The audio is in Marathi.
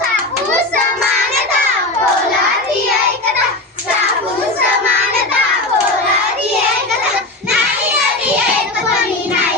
समानता नाही